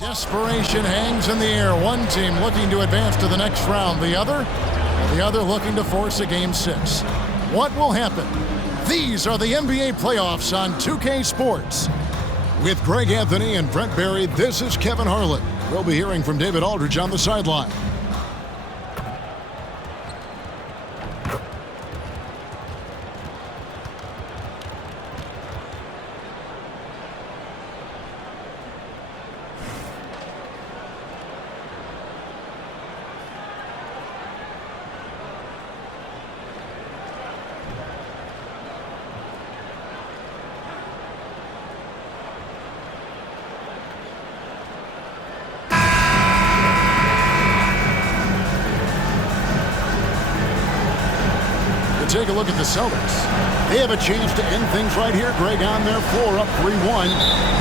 Desperation hangs in the air. One team looking to advance to the next round. The other looking to force a Game 6. What will happen? These are the NBA playoffs on 2K Sports. With Greg Anthony and Brent Barry, this is Kevin Harlan. We'll be hearing from David Aldridge on the sideline. Take a look at the Celtics. They have a chance to end things right here, Greg, on their floor, up 3-1.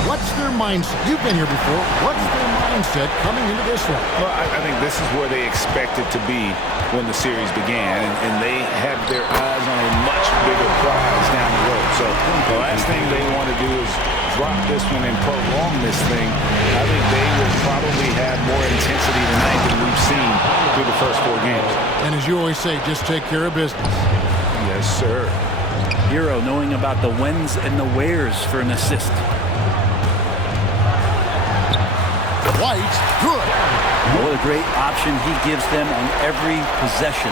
What's their mindset? You've been here before. What's their mindset coming into this one? Well, I think this is where they expected to be when the series began, and they have their eyes on a much bigger prize down the road. So the last thing they want to do is drop this one and prolong this thing. I think they will probably have more intensity tonight than we've seen through the first 4 games. And as you always say, just take care of business. Yes, sir. Hero knowing about the whens and the wheres for an assist. White, good. What a great option he gives them on every possession.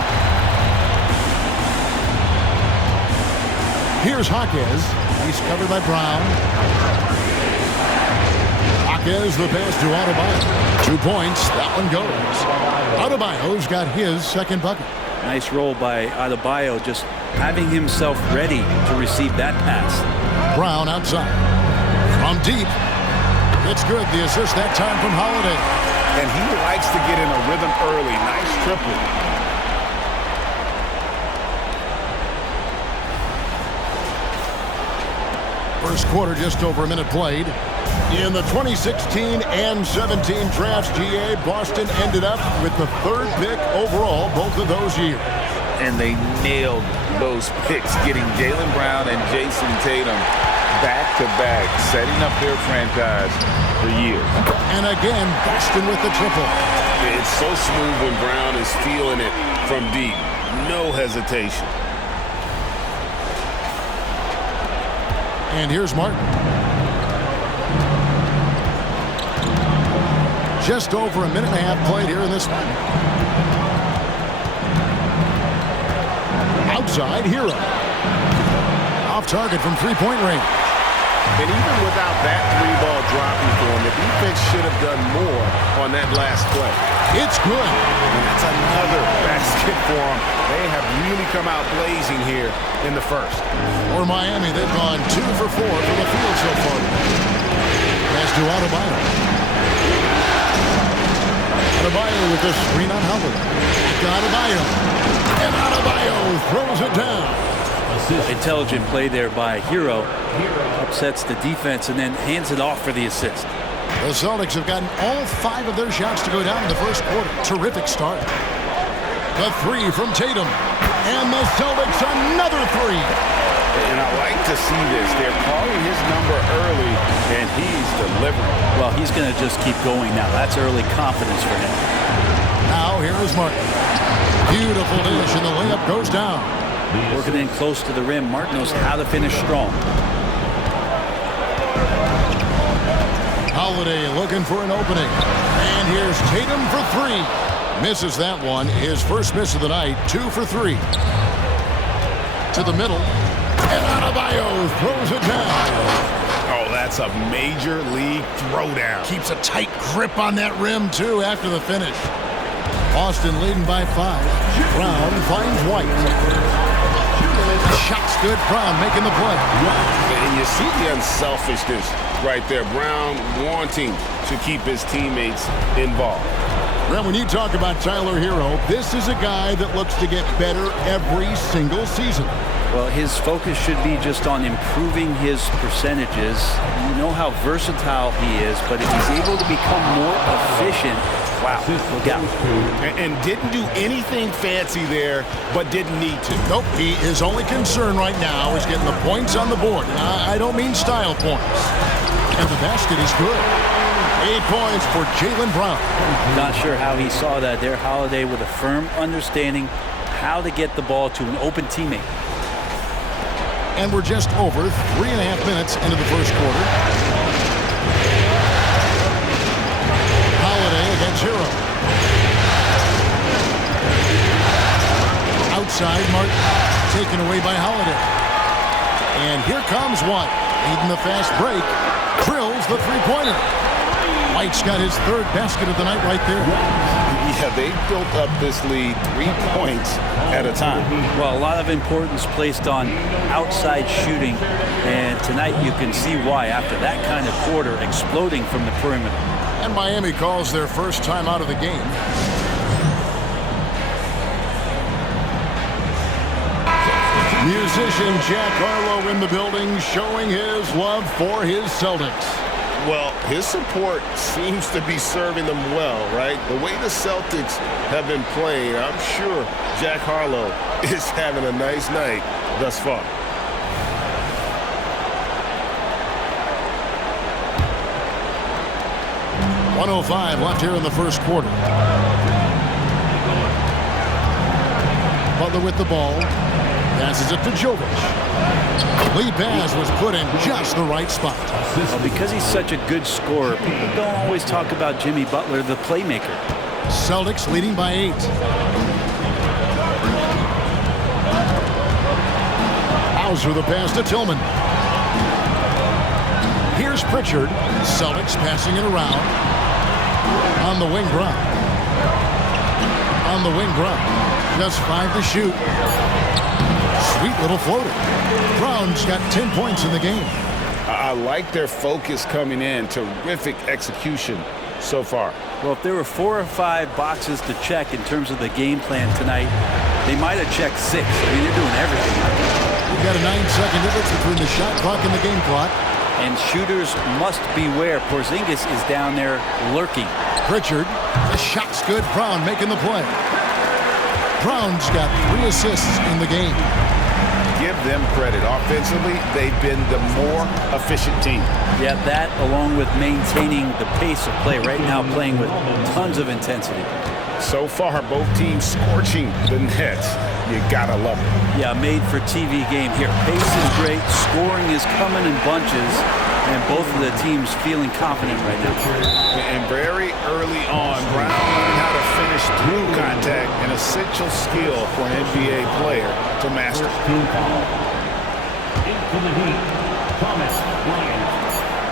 Here's Jaquez. He's covered by Brown. Jaquez, the pass to Adebayo. 2 points. That one goes. Adebayo's got his second bucket. Nice roll by Adebayo, just having himself ready to receive that pass. Brown outside. From deep. It's good. The assist that time from Holiday. And he likes to get in a rhythm early. Nice triple. First quarter, just over a minute played. In the 2016 and 17 drafts, GA, Boston ended up with the 3rd pick overall both of those years. And they nailed those picks, getting Jaylen Brown and Jason Tatum back-to-back, setting up their franchise for years. And again, Boston with the triple. It's so smooth when Brown is feeling it from deep. No hesitation. And here's Martin. Just over a minute and a half played here in this one. Outside, Hero. Off target from three-point range. And even without that 3-ball dropping for him, the defense should have done more on that last play. It's good. And that's another basket for them. They have really come out blazing here in the first. For Miami, they've gone 2 for 4 from the field so far. Pass to Adebayo. Adebayo with the screen on Howard. Adebayo. And Adebayo throws it down. Intelligent play there by Hero. Upsets the defense and then hands it off for the assist. The Celtics have gotten all 5 of their shots to go down in the first quarter. Terrific start. The 3 from Tatum. And the Celtics another 3. And I like to see this. They're calling his number early, and he's delivering. Well, he's going to just keep going now. That's early confidence for him. Now here is Martin. Beautiful dish, and the layup goes down. Working in close to the rim. Martin knows how to finish strong. Holiday looking for an opening. And here's Tatum for 3. Misses that one. His first miss of the night. 2 for 3. To the middle. And Adebayo throws it down. Oh, that's a major league throwdown. Keeps a tight grip on that rim, too, after the finish. Boston leading by 5. Brown finds White. Shot's good. Brown making the play. And you see the unselfishness right there. Brown wanting to keep his teammates involved. Well, when you talk about Tyler Hero, this is a guy that looks to get better every single season. Well, his focus should be just on improving his percentages. You know how versatile he is, but if he's able to become more efficient Wow, look out. And didn't do anything fancy there, but didn't need to. Nope, his only concern right now is getting the points on the board. And I don't mean style points. And the basket is good. 8 points for Jaylen Brown. Not sure how he saw that there, Holiday, with a firm understanding how to get the ball to an open teammate. And we're just over 3.5 minutes into the first quarter. Holiday against Hero. Outside, Martin taken away by Holiday. And here comes White, leading the fast break. Drills the three-pointer. White's got his third basket of the night right there. Yeah, they built up this lead 3 points at a time. Well, a lot of importance placed on outside shooting, and tonight you can see why after that kind of quarter, exploding from the perimeter. And Miami calls their first time out of the game. Musician Jack Harlow in the building, showing his love for his Celtics. Well, his support seems to be serving them well, right? The way the Celtics have been playing, I'm sure Jack Harlow is having a nice night thus far. .105 left here in the first quarter. Butler with the ball. Passes it to Jovic. Lee Baz was put in just the right spot. Well, because he's such a good scorer, people don't always talk about Jimmy Butler, the playmaker. Celtics leading by 8. Hauser the pass to Tillman. Here's Pritchard. Celtics passing it around. On the wing, Brown. On the wing, Brown. Just 5 to shoot. Sweet little floater. Brown's got 10 points in the game. I like their focus coming in. Terrific execution so far. Well, if there were 4 or 5 boxes to check in terms of the game plan tonight, they might have checked 6. I mean, they're doing everything. We've got a 9-second difference between the shot clock and the game clock. And shooters must beware. Porzingis is down there lurking. Pritchard, the shot's good. Brown making the play. Brown's got 3 assists in the game. Give them credit. Offensively, they've been the more efficient team. Yeah, that along with maintaining the pace of play right now, playing with tons of intensity. So far, both teams scorching the nets. You gotta love it. Yeah, made for TV game here. Pace is great. Scoring is coming in bunches. And both of the teams feeling confident right now. And very early on, Brown learned how to finish through contact, an essential skill for an NBA player to master.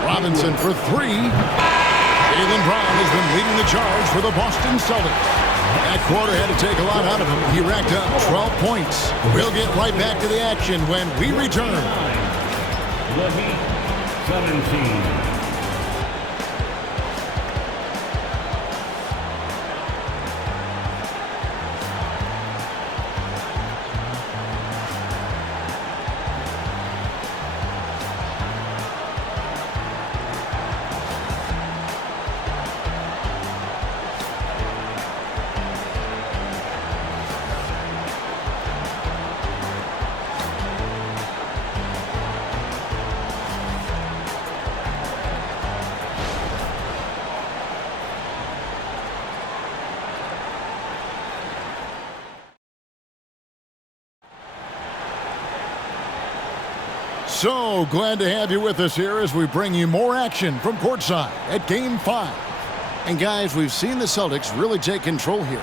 Robinson for 3. Jaylen Brown has been leading the charge for the Boston Celtics. That quarter had to take a lot out of him. He racked up 12 points. We'll get right back to the action when we return. 17. So glad to have you with us here as we bring you more action from courtside at Game 5. And guys, we've seen the Celtics really take control here.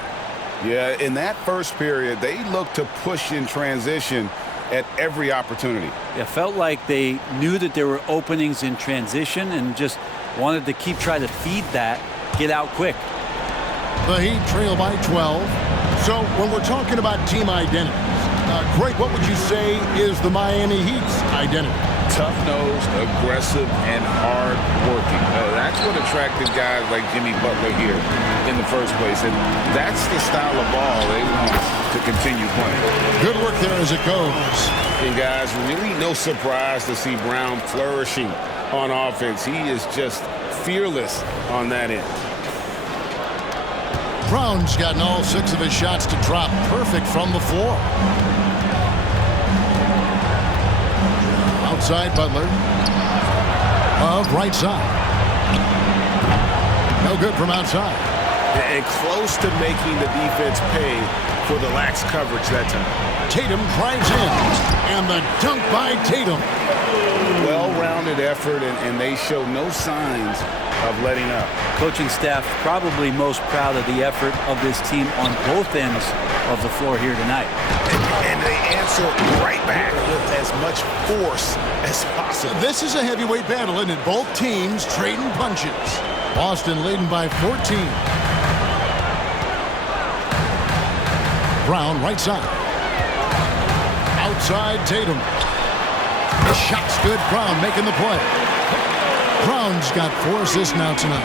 Yeah, in that first period, they looked to push in transition at every opportunity. It felt like they knew that there were openings in transition and just wanted to keep trying to feed that, get out quick. The Heat trail by 12. So when we're talking about team identities, Greg, what would you say is the Miami Heat's identity? Tough-nosed, aggressive, and hard-working. That's what attracted guys like Jimmy Butler here in the first place. And that's the style of ball they want to continue playing. Good work there as it goes. And guys, really no surprise to see Brown flourishing on offense. He is just fearless on that end. Brown's gotten all 6 of his shots to drop perfect from the floor. Outside Butler. Right side. No good from outside. And close to making the defense pay for the lax coverage that time. Tatum drives in. And the dunk by Tatum. Well-rounded effort, and they show no signs of letting up. Coaching staff probably most proud of the effort of this team on both ends of the floor here tonight. And they answer right back with as much force as possible. This is a heavyweight battle, isn't it? Both teams trading punches. Boston leading by 14. Brown, right side. Outside Tatum. The shot's good. Brown making the play. Brown's got 4 assists now tonight.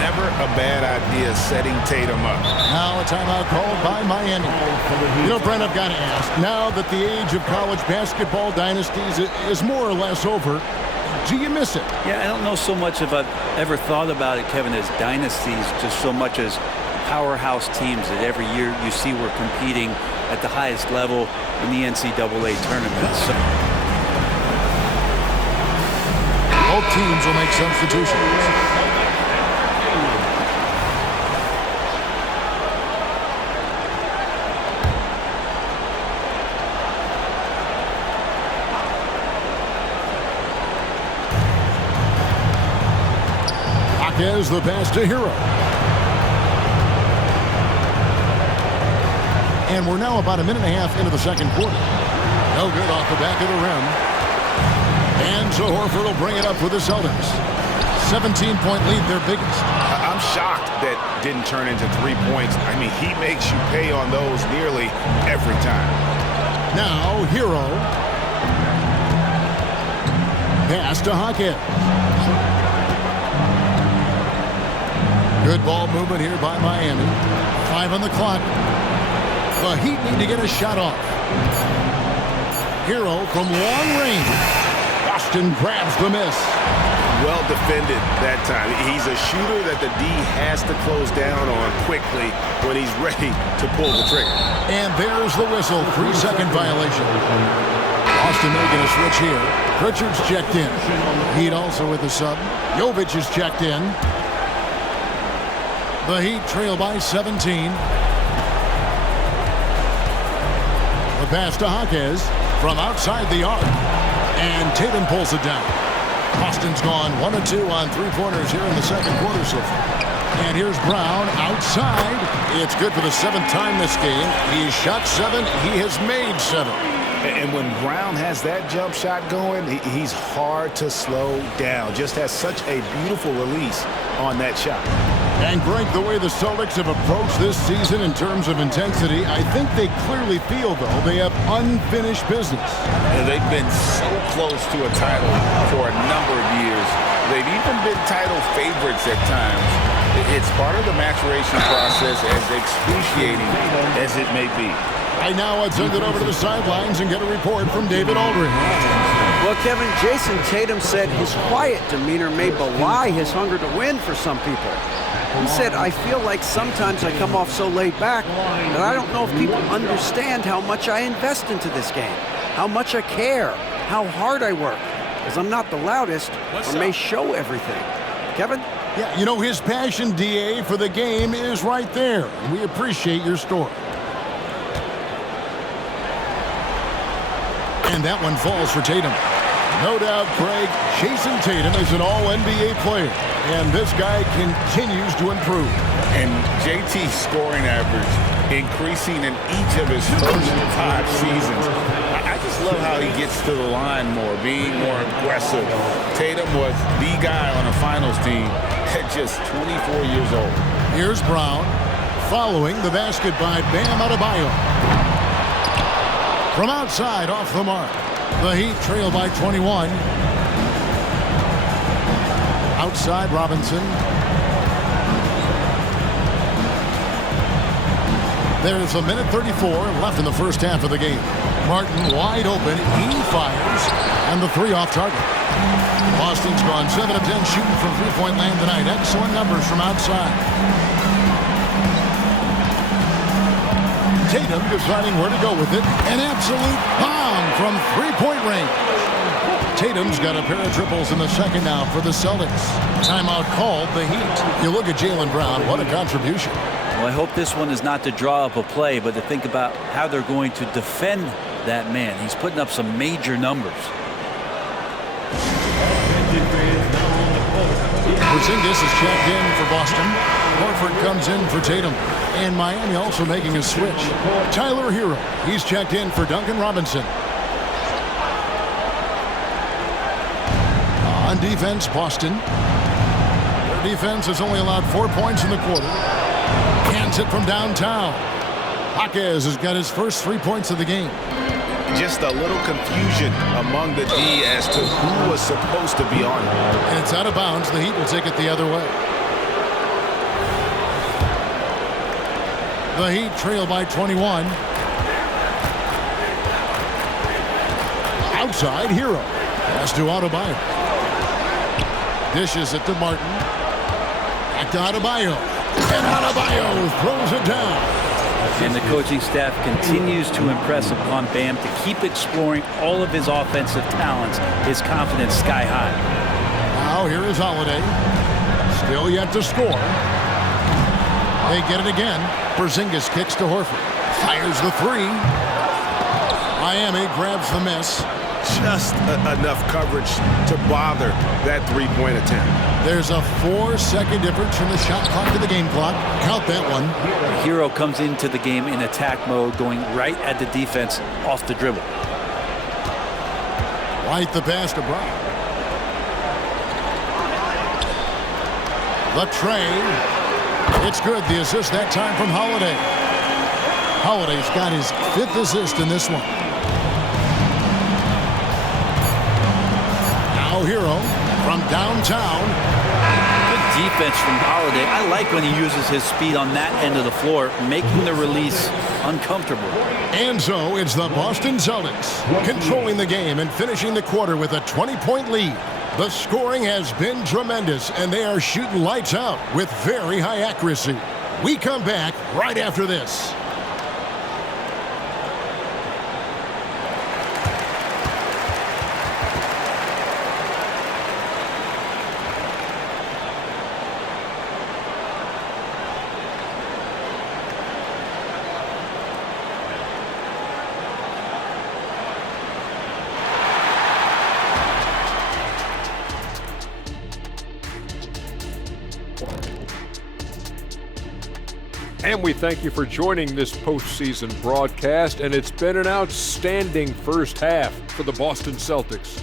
Never a bad idea setting Tatum up. Now a timeout called by Miami. You know, Brent, I've got to ask, now that the age of college basketball dynasties is more or less over, do you miss it? Yeah, I don't know so much if I've ever thought about it, Kevin, as dynasties, just so much as powerhouse teams that every year you see we're competing at the highest level in the NCAA tournament. So both teams will make substitutions. Is the pass to Hero. And we're now about a minute and a half into the second quarter. No good off the back of the rim. And so Horford will bring it up for the Celtics. 17-point lead, their biggest. I'm shocked that didn't turn into 3 points. I mean, he makes you pay on those nearly every time. Now, Hero. Pass to Hawkins. Good ball movement here by Miami. 5 on the clock. The Heat need to get a shot off. Hero from long range. Boston grabs the miss. Well defended that time. He's a shooter that the D has to close down on quickly when he's ready to pull the trigger. And there's the whistle. 3-second violation. Boston making a switch here. Pritchard's checked in. Heat also with the sub. Jovic is checked in. The Heat trail by 17. The pass to Hawkins from outside the arc. And Tatum pulls it down. Boston's gone 1 of 2 on 3-pointers here in the second quarter so far. And here's Brown outside. It's good for the 7th time this game. He's shot 7. He has made 7. And when Brown has that jump shot going, he's hard to slow down. Just has such a beautiful release on that shot. And Greg, the way the Celtics have approached this season in terms of intensity, I think they clearly feel, though, they have unfinished business. And they've been so close to a title for a number of years. They've even been title favorites at times. It's part of the maturation process, as excruciating as it may be. Right now, I'd send it over to the sidelines and get a report from David Aldridge. Well, Kevin, Jason Tatum said his quiet demeanor may belie his hunger to win for some people. He said, I feel like sometimes I come off so laid back that I don't know if people understand how much I invest into this game, how much I care, how hard I work, because I'm not the loudest or may show everything. Kevin? Yeah, you know, his passion, DA, for the game is right there. We appreciate your story. And that one falls for Tatum. No doubt, Craig, Jason Tatum is an all-NBA player, and this guy continues to improve. And JT's scoring average increasing in each of his first 5 seasons. I just love how he gets to the line more, being more aggressive. Tatum was the guy on a finals team at just 24 years old. Here's Brown following the basket by Bam Adebayo. From outside, off the mark. The Heat trail by 21. Outside, Robinson. There's a minute 34 left in the first half of the game. Martin wide open. He fires. And the 3 off target. Boston's gone 7 of 10 shooting from three-point land tonight. Excellent numbers from outside. Tatum deciding where to go with it. An absolute bomb from three-point range. Tatum's got a pair of triples in the second now for the Celtics. Timeout called, the Heat. You look at Jaylen Brown, what a contribution. Well, I hope this one is not to draw up a play, but to think about how they're going to defend that man. He's putting up some major numbers. Porzingis is checked in for Boston. Horford comes in for Tatum. And Miami also making a switch. Tyler Hero, he's checked in for Duncan Robinson. On defense, Boston. Their defense has only allowed 4 points in the quarter. Cans it from downtown. Jaquez has got his first 3 points of the game. Just a little confusion among the D as to who was supposed to be on it. And it's out of bounds. The Heat will take it the other way. The Heat trail by 21. Outside, Hero. Pass to Adebayo. Dishes it to Martin. Back to Adebayo. And Adebayo throws it down. And the coaching staff continues to impress upon Bam to keep exploring all of his offensive talents. His confidence sky high. Now here is Holiday. Still yet to score. They get it again. Porzingis kicks to Horford. Fires the three. Miami grabs the miss. Just enough coverage to bother that three-point attempt. There's a 4-second difference from the shot clock to the game clock. Count that one. Hero comes into the game in attack mode, going right at the defense off the dribble. White the pass to Brown. The tray. It's good. The assist that time from Holiday. Holiday's got his 5th assist in this one. Now Hero from downtown. Good defense from Holiday. I like when he uses his speed on that end of the floor, making the release uncomfortable. And so it's the Boston Celtics controlling the game and finishing the quarter with a 20-point lead. The scoring has been tremendous, and they are shooting lights out with very high accuracy. We come back right after this. And we thank you for joining this postseason broadcast, and it's been an outstanding first half for the Boston Celtics.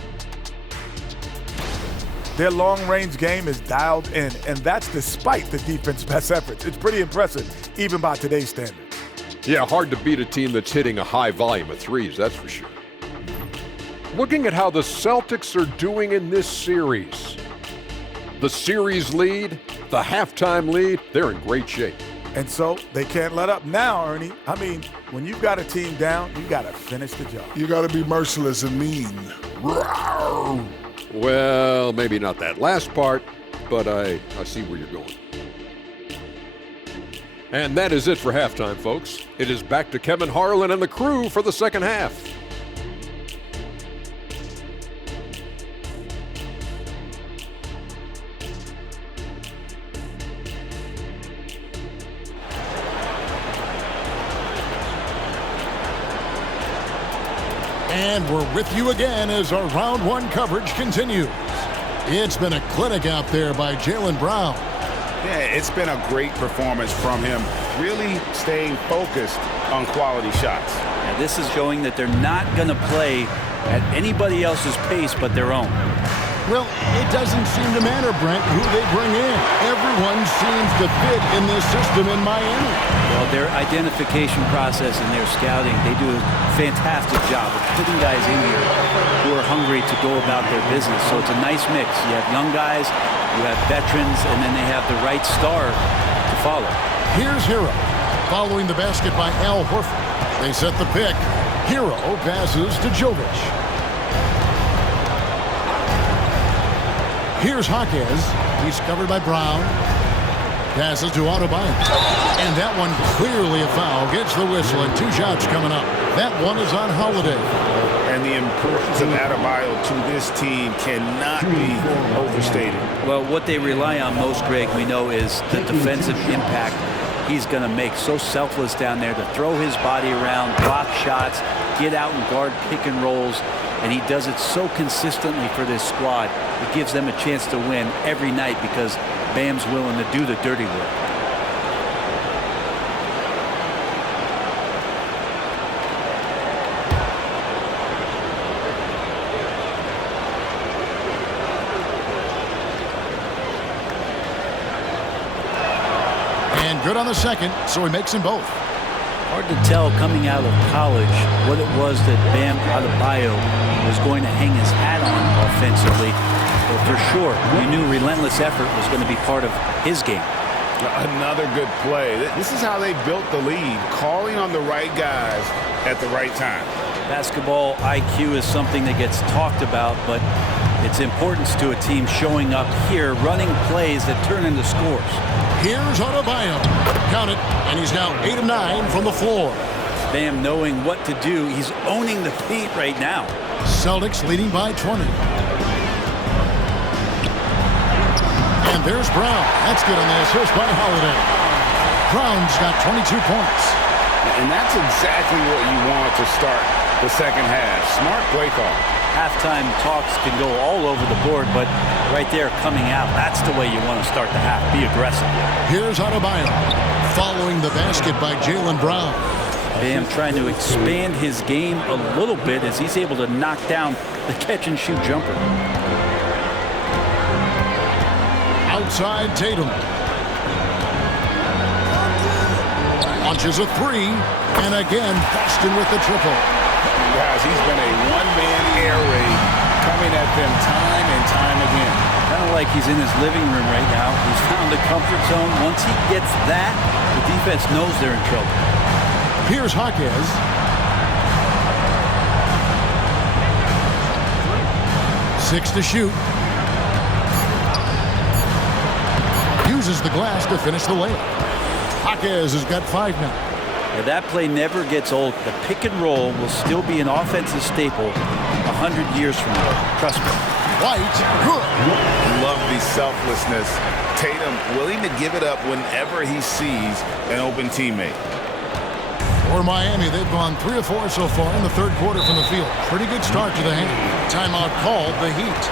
Their long-range game is dialed in, and that's despite the defense's best efforts. It's pretty impressive, even by today's standards. Yeah, hard to beat a team that's hitting a high volume of threes, that's for sure. Looking at how the Celtics are doing in this series, the series lead, the halftime lead, they're in great shape. And so they can't let up now, Ernie. I mean, when you've got a team down, you got to finish the job. You got to be merciless and mean. Rawr. Well, maybe not that last part, but I see where you're going. And that is it for halftime, folks. It is back to Kevin Harlan and the crew for the second half. And we're with you again as our round one coverage continues. It's been a clinic out there by Jaylen Brown. Yeah, it's been a great performance from him, really staying focused on quality shots. Now, this is showing that they're not going to play at anybody else's pace but their own. Well, it doesn't seem to matter, Brent, who they bring in. Everyone seems to fit in this system in Miami. Well, their identification process and their scouting, they do a fantastic job of putting guys in here who are hungry to go about their business. So it's a nice mix. You have young guys, you have veterans, and then they have the right star to follow. Here's Hero, following the basket by Al Horford. They set the pick. Hero passes to Jovic. Here's Jaquez. He's covered by Brown. Passes to Adebayo. And that one clearly a foul. Gets the whistle and 2 shots coming up. That one is on Holiday. And the importance of Adebayo to this team cannot be overstated. Well, what they rely on most, Greg, we know, is the defensive impact he's going to make. So selfless down there to throw his body around, block shots, get out and guard pick and rolls. And he does it so consistently for this squad. It gives them a chance to win every night because Bam's willing to do the dirty work. And good on the second, so he makes them both. Hard to tell coming out of college what it was that Bam Adebayo was going to hang his hat on offensively. But for sure, you knew relentless effort was going to be part of his game. Another good play. This is how they built the lead, calling on the right guys at the right time. Basketball IQ is something that gets talked about, but its importance to a team showing up here, running plays that turn into scores. Here's Adebayo. Count it, and he's now 8 of 9 from the floor. Bam knowing what to do. He's owning the paint right now. Celtics leading by 20. And there's Brown. That's good on the assist by Holiday. Brown's got 22 points. And that's exactly what you want to start the second half. Smart play call. Halftime talks can go all over the board, but right there coming out, that's the way you want to start the half. Be aggressive. Here's Adebayo following the basket by Jaylen Brown. Bam trying to expand his game a little bit as he's able to knock down the catch-and-shoot jumper. Outside Tatum. Launches a 3, and again, Boston with the triple. Guys, he's been a one-man air raid coming at them time and time again. Kind of like he's in his living room right now. He's found a comfort zone. Once he gets that, the defense knows they're in trouble. Here's Jaquez. Six to shoot. Uses the glass to finish the layup. Jaquez has got 5 now. Now that play never gets old. The pick and roll will still be an offensive staple 100 years from now. Trust me. White, good. Love the selflessness. Tatum willing to give it up whenever he sees an open teammate. For Miami, they've gone 3 of 4 so far in the third quarter from the field. Pretty good start to the hand. Timeout called the Heat.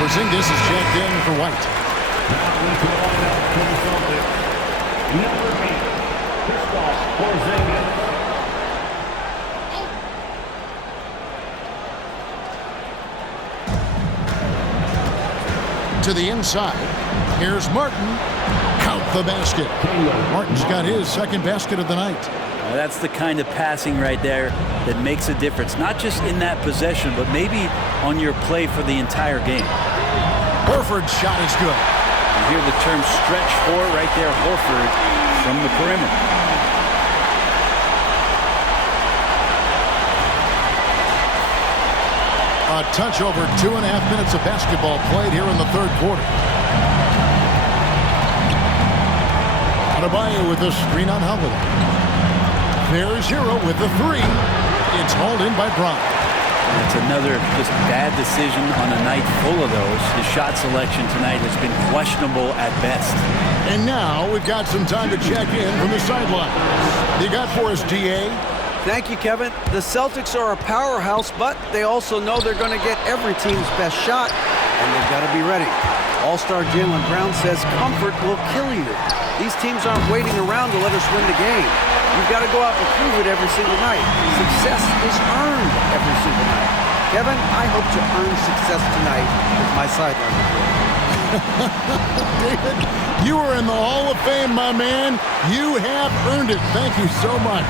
Porzingis is checked in for White. Number 8, Kristaps Porzingis. To the inside. Here's Martin. Count the basket. Martin's got his second basket of the night. Now that's the kind of passing right there that makes a difference. Not just in that possession, but maybe on your play for the entire game. Horford's shot is good. You hear the term stretch four right there, Horford from the perimeter. A touch over 2.5 minutes of basketball played here in the third quarter. Adebayo with the screen on Holiday. There's Hero with the 3. It's hauled in by Brown. It's another just bad decision on a night full of those. His shot selection tonight has been questionable at best. And now we've got some time to check in from the sideline. You got for us, DA? Thank you, Kevin. The Celtics are a powerhouse, but they also know they're going to get every team's best shot, and they've got to be ready. All-star Jaylen Brown says comfort will kill you. These teams aren't waiting around to let us win the game. You've got to go out and prove it every single night. Success is earned every single night. Kevin, I hope to earn success tonight with my sideline report. David, you are in the Hall of Fame, my man. You have earned it. Thank you so much.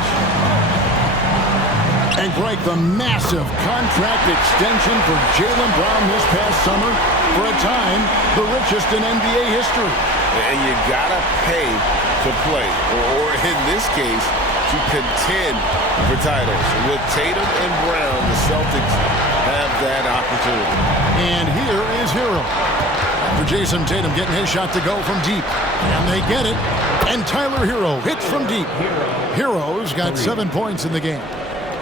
And Greg, the massive contract extension for Jaylen Brown this past summer, for a time, the richest in NBA history. And you gotta pay to play, or in this case, to contend for titles. With Tatum and Brown, the Celtics have that opportunity. And here is Hero. After Jason Tatum getting his shot to go from deep. And they get it. And Tyler Hero hits from deep. Hero's got 7 points in the game.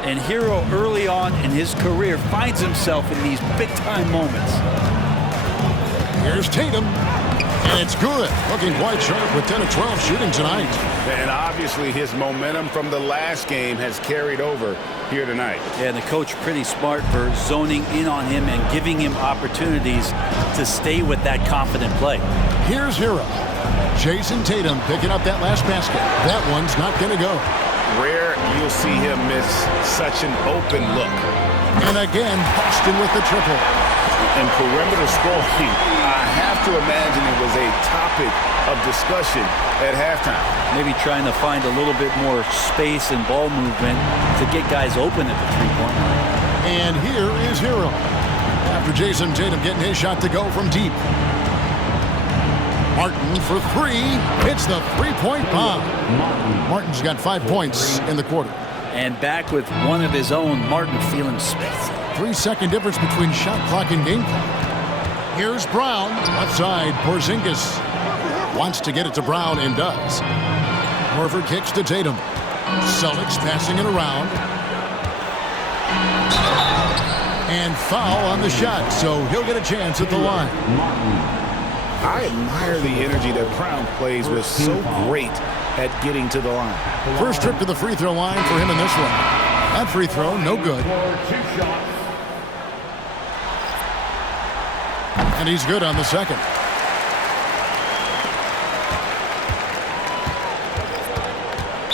And Hero early on in his career finds himself in these big-time moments. Here's Tatum. And it's good. Looking quite sharp with 10 of 12 shooting tonight. And obviously his momentum from the last game has carried over here tonight. Yeah, and the coach pretty smart for zoning in on him and giving him opportunities to stay with that confident play. Here's Hero. Jason Tatum picking up that last basket. That one's not going to go. Rare you'll see him miss such an open look. And again, Boston with the triple. And perimeter scoring, I have to imagine it was a topic of discussion at halftime. Maybe trying to find a little bit more space and ball movement to get guys open at the three-point line. And here is Hero. After Jason Tatum getting his shot to go from deep. Martin for three. Hits the three-point bomb. Martin's got 5 points in the quarter. And back with one of his own, Martin feeling spicy. 3-second difference between shot clock and game clock. Here's Brown. Left side, Porzingis wants to get it to Brown and does. Horford kicks to Tatum. Celtics passing it around. And foul on the shot, so he'll get a chance at the line. I admire the energy that Brown plays with, so great at getting to the line. First trip to the free throw line for him in this one. That free throw, no good. And he's good on the second.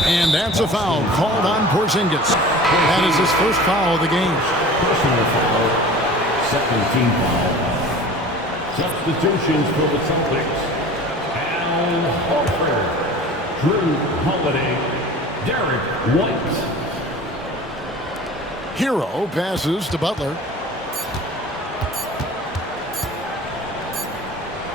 And that's a foul called on Porzingis. That is his first foul of the game. Personal foul, second team foul. Substitutions for the Celtics. Al Horford, Drew Holiday, Derek White. Hero passes to Butler.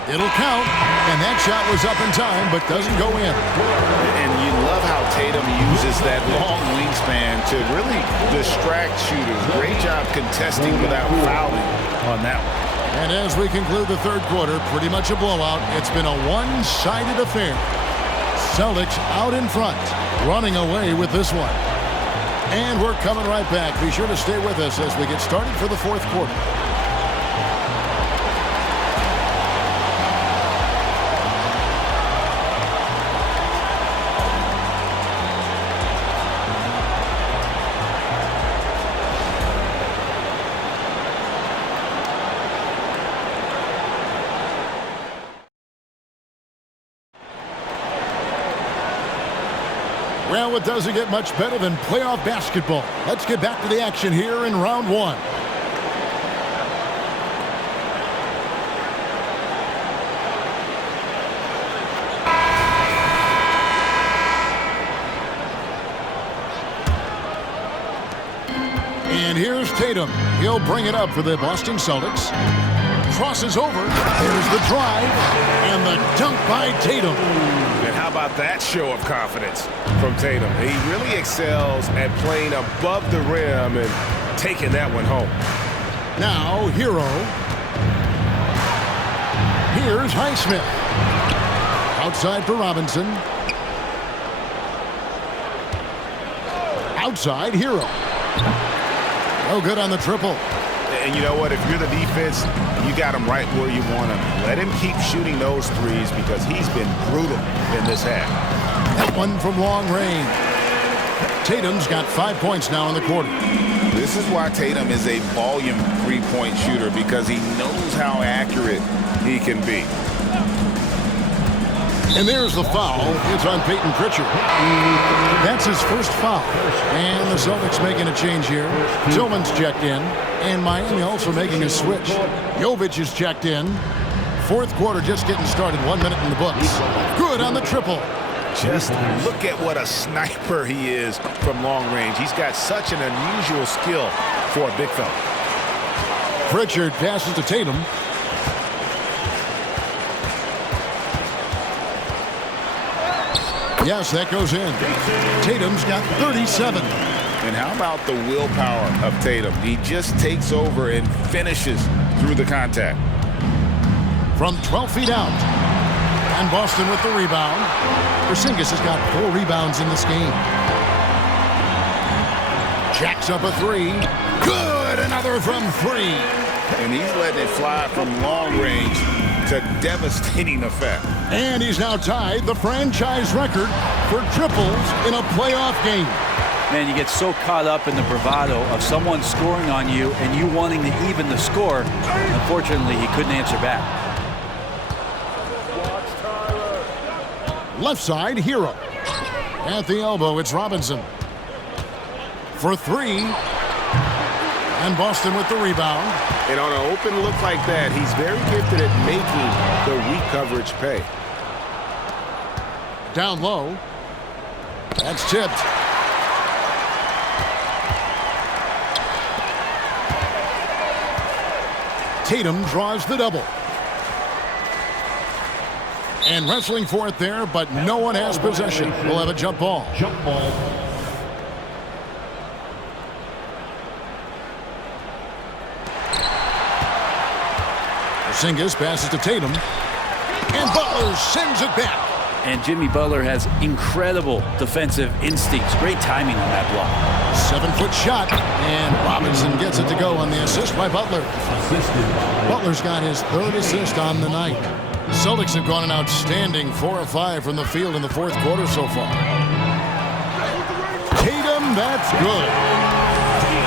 It'll count, and that shot was up in time, but doesn't go in. And you love how Tatum uses that long wingspan to really distract shooters. Great job contesting without fouling on that one. And as we conclude the third quarter, pretty much a blowout. It's been a one-sided affair. Celtics out in front, running away with this one. And we're coming right back. Be sure to stay with us as we get started for the fourth quarter. Well, it doesn't get much better than playoff basketball. Let's get back to the action here in round one. And here's Tatum. He'll bring it up for the Boston Celtics. Crosses over. There's the drive. And the dunk by Tatum. And how about that show of confidence from Tatum? He really excels at playing above the rim and taking that one home. Now, Hero. Here's Highsmith. Outside for Robinson. Outside, Hero. No good on the triple. And you know what? If you're the defense, you got him right where you want him. Let him keep shooting those threes because he's been brutal in this half. That one from long range. Tatum's got 5 points now in the quarter. This is why Tatum is a volume three-point shooter, because he knows how accurate he can be. And there's the foul. It's on Peyton Pritchard. That's his first foul. And the Celtics making a change here. Tillman's checked in. And Miami also making a switch. Jovic is checked in. Fourth quarter just getting started. 1 minute in the books. Good on the triple. Just look at what a sniper he is from long range. He's got such an unusual skill for a big fella. Pritchard passes to Tatum. Yes, that goes in. Tatum's got 37. And how about the willpower of Tatum? He just takes over and finishes through the contact. From 12 feet out. And Boston with the rebound. Porzingis has got 4 rebounds in this game. Jacks up a 3. Good! Another from 3. And he's letting it fly from long range to devastating effect. And he's now tied the franchise record for triples in a playoff game. Man, you get so caught up in the bravado of someone scoring on you and you wanting to even the score. Unfortunately, he couldn't answer back. Left side, Hero. At the elbow, it's Robinson. For 3. And Boston with the rebound. And on an open look like that, he's very gifted at making the weak coverage pay. Down low. That's tipped. Tatum draws the double. And wrestling for it there, but no one has possession. We'll have a jump ball. Jump ball. Porzingis passes to Tatum. And Butler sends it back. And Jimmy Butler has incredible defensive instincts. Great timing on that block. 7-foot shot. And Robinson gets it to go on the assist by Butler. Butler's got his 3rd assist on the night. Celtics have gone an outstanding 4 of 5 from the field in the 4th quarter so far. Tatum, that's good.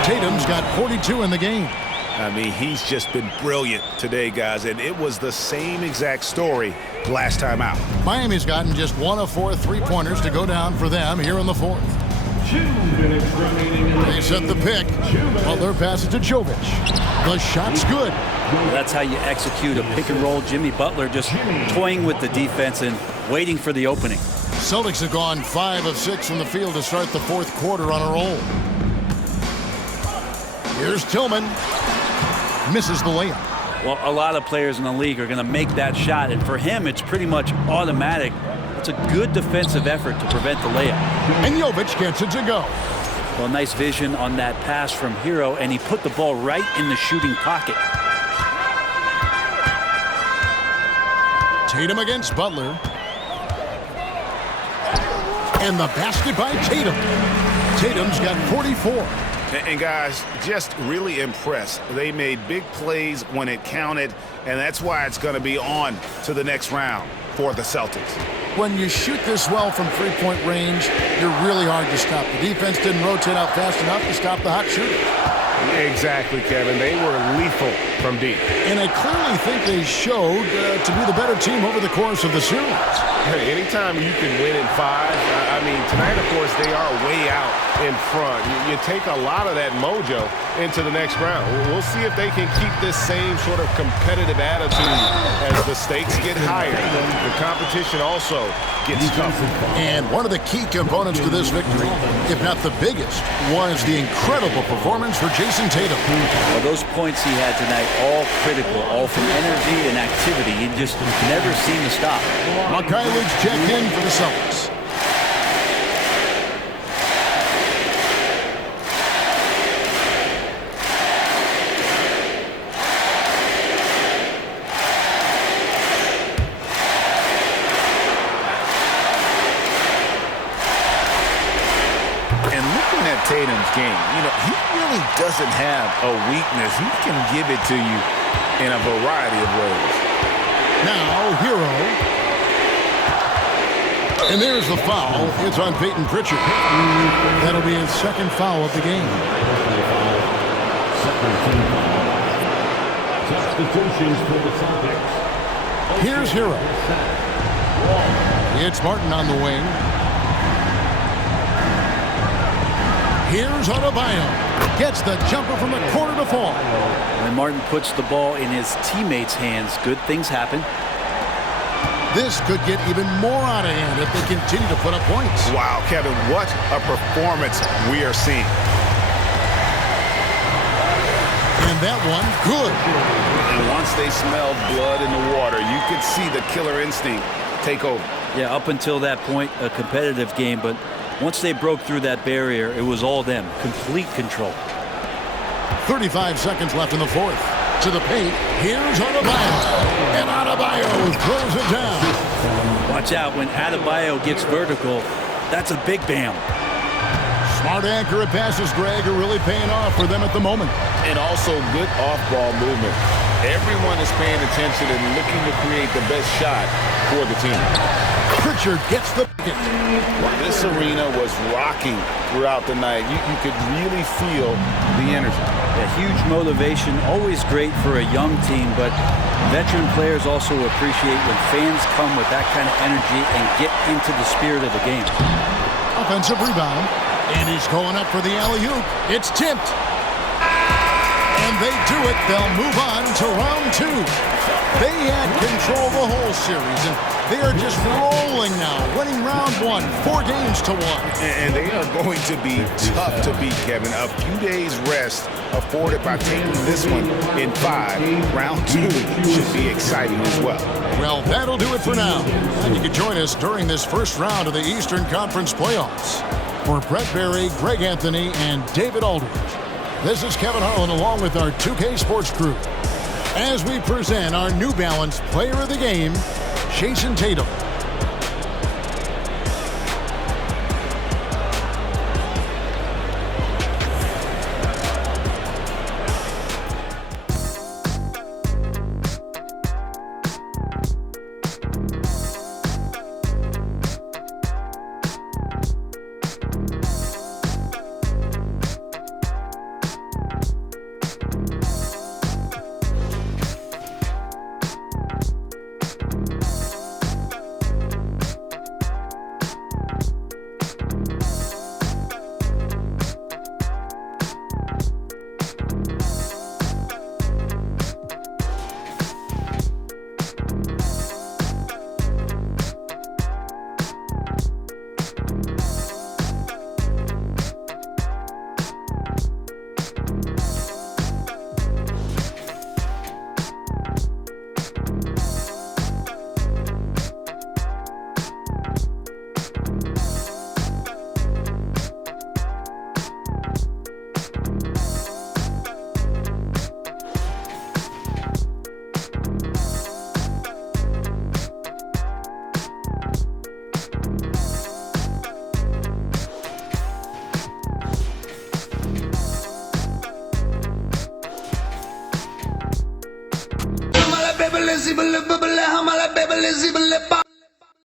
Tatum's got 42 in the game. I mean, he's just been brilliant today, guys, and it was the same exact story last time out. Miami's gotten just 1 of 4 3-pointers to go down for them here in the 4th. 2 minutes remaining in the They set the pick. Butler passes to Jovic. The shot's good. That's how you execute a pick and roll. Jimmy Butler just toying with the defense and waiting for the opening. Celtics have gone 5 of 6 from the field to start the 4th quarter on a roll. Here's Tillman. Misses the layup. Well, a lot of players in the league are going to make that shot, and for him, it's pretty much automatic. It's a good defensive effort to prevent the layup. And Jovic gets it to go. Well, nice vision on that pass from Hero, and he put the ball right in the shooting pocket. Tatum against Butler. And the basket by Tatum. Tatum's got 44. And guys, just really impressed. They made big plays when it counted, and that's why it's going to be on to the next round for the Celtics. When you shoot this well from 3-point range, you're really hard to stop. The defense didn't rotate out fast enough to stop the hot shooter. Exactly, Kevin. They were lethal from deep. And I clearly think they showed to be the better team over the course of the series. Hey, anytime you can win in 5, I mean, tonight, of course, they are way out in front. You take a lot of that mojo into the next round. We'll see if they can keep this same sort of competitive attitude as the stakes get higher. The competition also gets tougher. And one of the key components to this victory, if not the biggest, was the incredible performance for Jason Tatum. Well, those points he had tonight, all critical, all from energy and activity. He just never seemed to stop. Mikhail's checked in for the Celtics. Tatum's game, he really doesn't have a weakness. He can give it to you in a variety of ways. Now, Hero. And there's the foul. It's on Peyton Pritchard. That'll be his 2nd foul of the game. Substitutions for the Celtics. Here's Hero. It's Martin on the wing. Here's Adebayo. Gets the jumper from the corner to fall. When Martin puts the ball in his teammates' hands, good things happen. This could get even more out of hand if they continue to put up points. Wow, Kevin, what a performance we are seeing. And that one, good. And once they smelled blood in the water, you could see the killer instinct take over. Yeah, up until that point, a competitive game, but once they broke through that barrier, it was all them. Complete control. 35 seconds left in the fourth. To the paint. Here's Adebayo. And Adebayo throws it down. Watch out when Adebayo gets vertical. That's a big bam. Smart, accurate passes, Greg, are really paying off for them at the moment. And also good off-ball movement. Everyone is paying attention and looking to create the best shot for the team. Pritchard gets the bucket. This arena was rocking throughout the night. You could really feel the energy. A huge motivation, always great for a young team, but veteran players also appreciate when fans come with that kind of energy and get into the spirit of the game. Offensive rebound. And he's going up for the alley-oop. It's tipped. And they do it. They'll move on to round two. They had control the whole series, and they are just rolling now, winning round one, 4 games to 1. And they are going to be tough to beat, Kevin. A few days rest afforded by taking this one in 5. Round 2 should be exciting as well. Well, that'll do it for now. And you can join us during this first round of the Eastern Conference playoffs. For Brett Berry, Greg Anthony, and David Aldridge, this is Kevin Harlan along with our 2K Sports crew as we present our New Balance Player of the Game, Jason Tatum. Baby, let's see,